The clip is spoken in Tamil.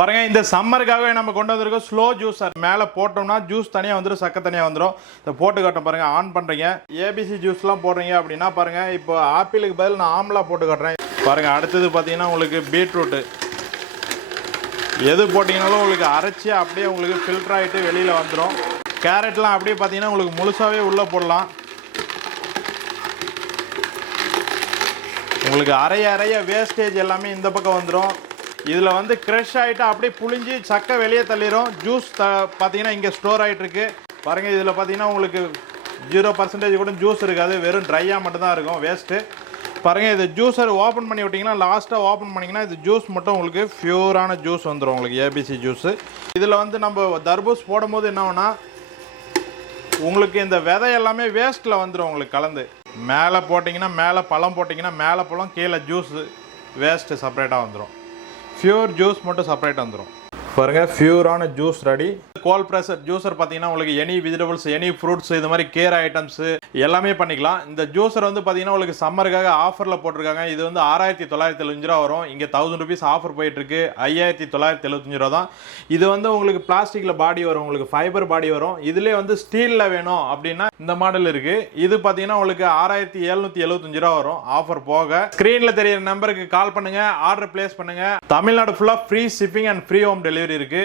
பாருங்க இந்த சம்மருக்காகவே நம்ம கொண்டு வந்திருக்கோம் ஸ்லோ ஜூஸர். மேலே போட்டோம்னா ஜூஸ் தனியாக வந்துடும், சக்கை தனியாக வந்துடும். இதை போட்டு காட்டும் பாருங்க. ஆன் பண்ணுறீங்க, ஏபிசி ஜூஸ்லாம் போடுறீங்க அப்படின்னா பாருங்க, இப்போ ஆப்பிளுக்கு பதில் நான் ஆம்லா போட்டு காட்டுறேன் பாருங்க. அடுத்தது பார்த்தீங்கன்னா உங்களுக்கு பீட்ரூட்டு, எது போட்டிங்கனாலும் உங்களுக்கு அரைச்சி அப்படியே உங்களுக்கு ஃபில்டர் ஆகிட்டு வெளியில் வந்துடும். கேரட்லாம் அப்படியே பார்த்தீங்கன்னா உங்களுக்கு முழுசாகவே உள்ளே போடலாம். உங்களுக்கு அரைய வேஸ்டேஜ் எல்லாமே இந்த பக்கம் வந்துடும். இதில் வந்து க்ரஷ் ஆகிட்டு அப்படியே புளிஞ்சு சக்கை வெளியே தள்ளிடும். ஜூஸ் பார்த்தீங்கன்னா இங்கே ஸ்டோர் ஆகிட்டு இருக்கு பாருங்கள். இதில் பார்த்தீங்கன்னா உங்களுக்கு 0% கூட ஜூஸ் இருக்காது, வெறும் ட்ரையாக மட்டும்தான் இருக்கும், வேஸ்ட்டு பாருங்கள். இது ஜூஸர் ஓப்பன் பண்ணி விட்டிங்கன்னா, லாஸ்ட்டாக ஓப்பன் பண்ணிங்கன்னா இது ஜூஸ் மட்டும் உங்களுக்கு பியூரான ஜூஸ் வந்துடும் உங்களுக்கு, ஏபிசி ஜூஸு. இதில் வந்து நம்ம தர்பூஸ் போடும்போது என்ன ஆகுனா உங்களுக்கு இந்த விதை எல்லாமே வேஸ்ட்டில் வந்துடும் உங்களுக்கு கலந்து. மேலே போட்டிங்கன்னா மேலே பழம் போட்டிங்கன்னா மேலே பழம், கீழே ஜூஸு வேஸ்ட்டு செப்பரேட்டாக வந்துடும். பியூர் ஜூஸ் மட்டும் செப்பரேட் வந்துடும் பாருங்க. பியூரான juice ready. Cold pressure juicer பார்த்தீங்கன்னா உங்களுக்கு எனி வெஜிடபிள்ஸ், எனி ஃப்ரூட்ஸ், இது மாதிரி கேர் ஐட்டம்ஸ் எல்லாமே பண்ணிக்கலாம். இந்த ஜூஸர் வந்து பார்த்தீங்கன்னா உங்களுக்கு சம்மருக்காக ஆஃபரில் போட்டிருக்காங்க. இது வந்து 6975 ரூபா வரும். இங்கே 1000 ருபீஸ் ஆஃபர் போயிட்டு இருக்கு. 5975 ரூபா தான். இது வந்து உங்களுக்கு பிளாஸ்டிக்கில் பாடி வரும், உங்களுக்கு ஃபைபர் பாடி வரும். இதுலேயே வந்து ஸ்டீலில் வேணும் அப்படின்னா இந்த மாடல் இருக்கு. இது பார்த்தீங்கன்னா உங்களுக்கு 6775 ரூபா வரும் ஆஃபர் போக. ஸ்க்ரீனில் தெரியிற நம்பருக்கு கால் பண்ணுங்க, ஆர்டர் பிளேஸ் பண்ணுங்க. தமிழ்நாடு ஃபுல்லாக free shipping and free home delivery இருக்கு.